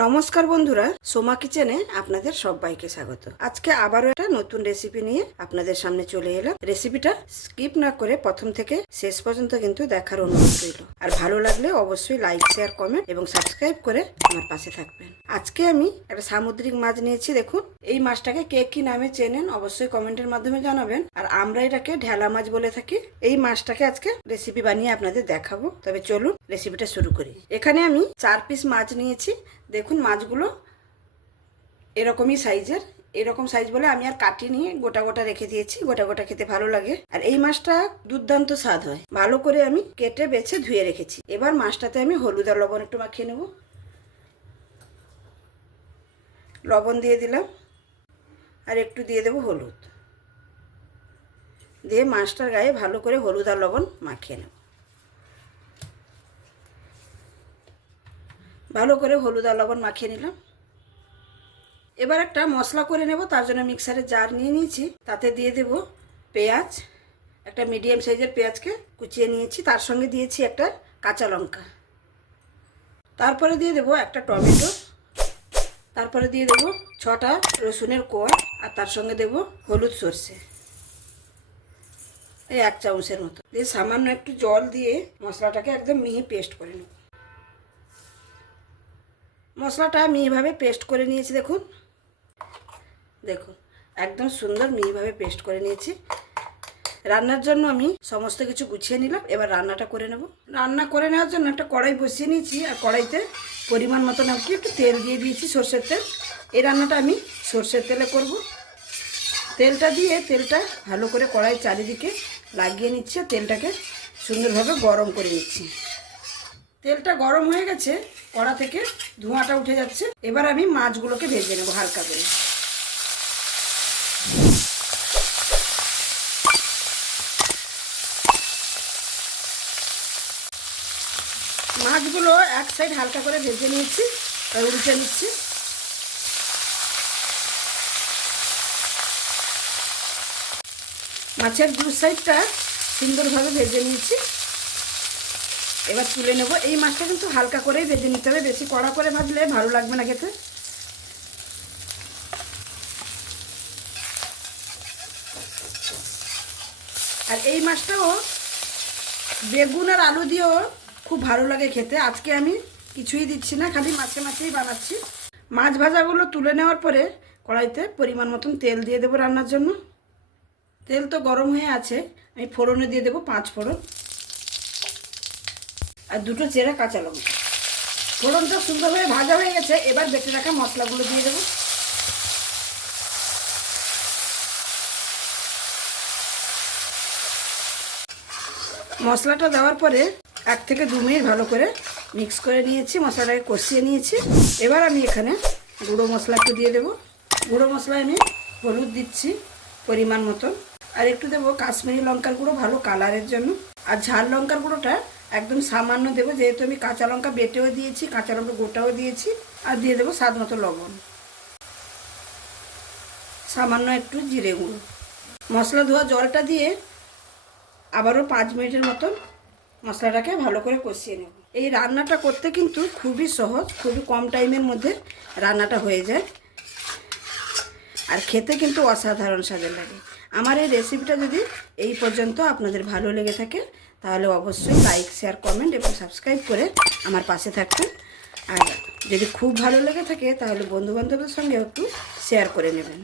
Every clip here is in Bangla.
নমস্কার বন্ধুরা, সোমা কিচেনে আপনাদের সবাইকে স্বাগত। আজকে আবারও একটা নতুন রেসিপি নিয়ে আপনাদের সামনে চলে এলাম। রেসিপিটা স্কিপ না করে প্রথম থেকে শেষ পর্যন্ত কিন্তু দেখার অনুরোধ রইল। আর ভালো লাগলে অবশ্যই লাইক, শেয়ার, কমেন্ট এবং সাবস্ক্রাইব করে আমার পাশে থাকবেন। আজকে আমি একটা সামুদ্রিক মাছ নিয়েছি। দেখুন, এই মাছটাকে কে কি নামে চেনেন অবশ্যই কমেন্টের মাধ্যমে জানাবেন। আর আমরা এটাকে ঢেলা মাছ বলে থাকি। এই মাছটাকে আজকে রেসিপি বানিয়ে আপনাদের দেখাবো। তবে চলুন রেসিপিটা শুরু করি। এখানে আমি 4 পিস মাছ নিয়েছি। দেখুন, মাছগুলো এরকমই সাইজের। এরকম সাইজ বলে আমি আর কাটিনি, গোটা গোটা রেখে দিয়েছি। গোটা গোটা খেতে ভালো লাগে। আর এই মাছটা দুর্দান্ত স্বাদ হয়। ভালো করে আমি কেটে বেছে ধুয়ে রেখেছি। এবার মাছটাতে আমি হলুদ আর লবণ একটু মাখিয়ে নেব। লবণ দিয়ে দিলাম আর একটু দিয়ে দেবো হলুদ। দিয়ে মাছটার গায়ে ভালো করে হলুদ আর লবণ মাখিয়ে নেব। ভালো করে হলুদ আর লবণ মাখিয়ে নিলাম। এবার একটা মশলা করে নেব। তার জন্য মিক্সারে জার নিয়ে নিয়েছি। তাতে দিয়ে দেব পেঁয়াজ, একটা মিডিয়াম সাইজের পেঁয়াজকে কুচিয়ে নিয়েছি। তার সঙ্গে দিয়েছি একটা কাঁচা লঙ্কা। তারপরে দিয়ে দেব একটা টমেটো। তারপরে দিয়ে দেব 6টা রসুনের কোয়া। আর তার সঙ্গে দেব হলুদ সর্ষে, এই 1 চামচের মতো। দিয়ে সামান্য একটু জল দিয়ে মশলাটাকে একদম মিহি পেস্ট করে নেব। মশলাটা মিহিভাবে পেস্ট করে নিয়েছি। দেখুন দেখুন একদম সুন্দর মিহিভাবে পেস্ট করে নিয়েছি। রান্নার জন্য আমি সমস্ত কিছু গুছিয়ে নিলাম। এবার রান্নাটা করে নেব। রান্না করে নেওয়ার জন্য একটা কড়াই বসিয়ে নিয়েছি। আর কড়াইতে পরিমাণ মতন আর কি একটু তেল দিয়ে দিয়েছি, সর্ষের তেল। এই রান্নাটা আমি সর্ষের তেলে করব। তেলটা দিয়ে তেলটা ভালো করে কড়াই চারিদিকে লাগিয়ে নিচ্ছে। তেলটাকে সুন্দরভাবে গরম করে নিচ্ছি। তেলটা গরম হয়ে গেছে, কড়া থেকে ধোঁয়াটা উঠে যাচ্ছে। এবার আমি মাছগুলোকে ভেজে নেব হালকা করে। মাছগুলো এক সাইড হালকা করে ভেজে নিয়েছি, আর উল্টে নিচ্ছি। মাছের দু সাইডটা সুন্দরভাবে ভেজে নিয়েছি। এবার তুলে নেব। এই মাছটা কিন্তু হালকা করেই ভেজে নিতে হবে, বেশি কড়া করে ভাজলে ভালো লাগবে না খেতে। আর এই মাছটাও বেগুন আর আলু দিয়েও খুব ভালো লাগে খেতে। আজকে আমি কিছুই দিচ্ছি না, খালি মাছে মাছেই বানাচ্ছি। মাছ ভাজাগুলো তুলে নেওয়ার পরে কড়াইতে পরিমাণ মতন তেল দিয়ে দেবো রান্নার জন্য। তেল তো গরম হয়ে আছে। আমি ফোড়নে দিয়ে দেবো 5 ফোড়ন আর 2টো চেরা কাঁচা লঙ্কা। ফোড়নটা সুন্দরভাবে ভাজা হয়ে গেছে। এবার বেটে রাখা মশলাগুলো দিয়ে দেবো। মশলাটা দেওয়ার পরে 1 থেকে 2 মিনিট ভালো করে মিক্স করে নিয়েছি। মশলাটাকে কষিয়ে নিয়েছি। এবার আমি এখানে গুঁড়ো মশলা একটু দিয়ে দেবো। গুঁড়ো মশলায় আমি হলুদ দিচ্ছি পরিমাণ মতন, আর একটু দেবো কাশ্মীরি লঙ্কার গুঁড়ো ভালো কালারের জন্য। আর ঝাল লঙ্কার গুঁড়োটা একদম সামান্য দেবো, যেহেতু আমি কাঁচা লঙ্কা বেটেও দিয়েছি, কাঁচা লঙ্কা গোটাও দিয়েছি। আর দিয়ে দেবো স্বাদ মতো লবণ, সামান্য একটু জিরে গুঁড়ো। মশলা ধোয়া জলটা দিয়ে আবারও 5 মিনিটের মতন মশলাটাকে ভালো করে কষিয়ে নেব। এই রান্নাটা করতে কিন্তু খুবই সহজ, খুবই কম টাইমের মধ্যে রান্নাটা হয়ে যায়। আর খেতে কিন্তু অসাধারণ স্বাদের লাগে। আমার এই রেসিপিটা যদি এই পর্যন্ত আপনাদের ভালো লেগে থাকে তাহলে অবশ্যই লাইক, শেয়ার, কমেন্ট এবং সাবস্ক্রাইব করে আমার পাশে থাকবেন। আর যদি খুব ভালো লেগে থাকে তাহলে বন্ধুবান্ধবের সঙ্গে একটু শেয়ার করে নেবেন।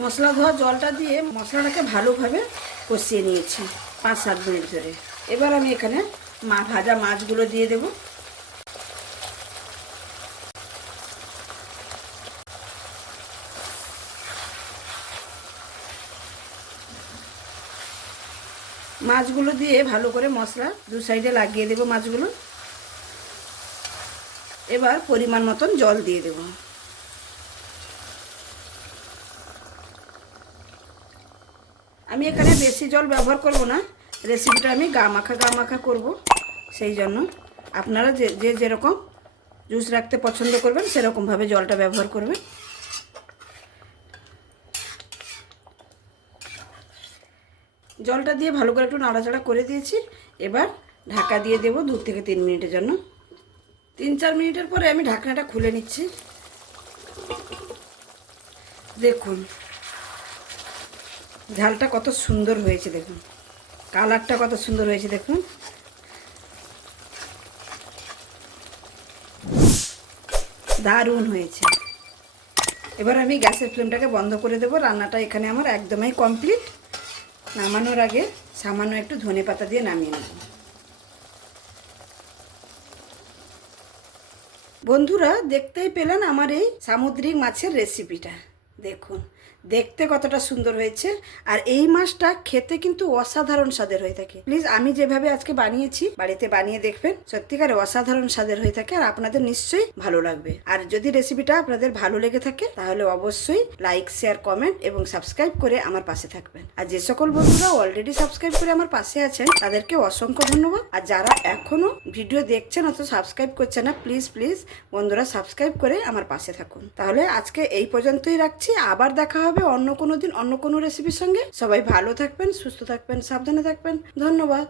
মশলা ধোয়া জলটা দিয়ে মশলাটাকে ভালোভাবে কষিয়ে নিয়েছি 5-7 মিনিট ধরে। এবার আমি এখানে ভাজা মাছগুলো দিয়ে দেব। মাছগুলো দিয়ে ভালো করে মশলা 2 সাইডে লাগিয়ে দেব মাছগুলো। এবার পরিমাণ মতন জল দিয়ে দেব। আমি এখানে বেশি জল ব্যবহার করব না। রেসিপিটা আমি গা মাখা করব, সেই জন্য আপনারা যে যেরকম জুস রাখতে পছন্দ করবেন সেরকমভাবে জলটা ব্যবহার করবেন। জলটা দিয়ে ভালো করে একটু নাড়াচাড়া করে দিয়েছি। এবার ঢাকা দিয়ে দেব 2 থেকে 3 মিনিটের জন্য। 3-4 মিনিটের পরে আমি ঢাকনাটা খুলে নিচ্ছি। দেখুন ঝালটা কত সুন্দর হয়েছে, দেখুন কালারটা কত সুন্দর হয়েছে, দেখুন দারুণ হয়েছে। এবার আমি গ্যাসের ফ্লেমটাকে বন্ধ করে দেবো। রান্নাটা এখানে আমার একদমই কমপ্লিট। নামানোর আগে সামান্য একটু ধনেপাতা দিয়ে নামিয়ে নেব। বন্ধুরা দেখতেই পেলেন আমার এই সামুদ্রিক মাছের রেসিপিটা। দেখুন দেখতে কতটা সুন্দর হয়েছে, আর এই মাছটা খেতে কিন্তু অসাধারণ স্বাদের হয়ে থাকে। প্লিজ আমি যেভাবে আজকে বানিয়েছি বাড়িতে বানিয়ে দেখবেন, সত্যিকারে অসাধারণ স্বাদের হয়ে থাকে, আর আপনাদের নিশ্চয়ই ভালো লাগবে। আর যদি রেসিপিটা আপনাদের ভালো লেগে থাকে তাহলে অবশ্যই লাইক, শেয়ার, কমেন্ট এবং সাবস্ক্রাইব করে আমার পাশে থাকবেন। আর যে সকল বন্ধুরা অলরেডি সাবস্ক্রাইব করে আমার পাশে আছেন তাদেরকে অসংখ্য ধন্যবাদ। আর যারা এখনো ভিডিও দেখছেন অথচ সাবস্ক্রাইব করছে না, প্লিজ প্লিজ বন্ধুরা সাবস্ক্রাইব করে আমার পাশে থাকুন। তাহলে আজকে এই পর্যন্তই রাখছি। আবার দেখা হবে অন্য কোনো দিন অন্য কোনো রেসিপির সঙ্গে। সবাই ভালো থাকবেন, সুস্থ থাকবেন, সাবধানে থাকবেন। ধন্যবাদ।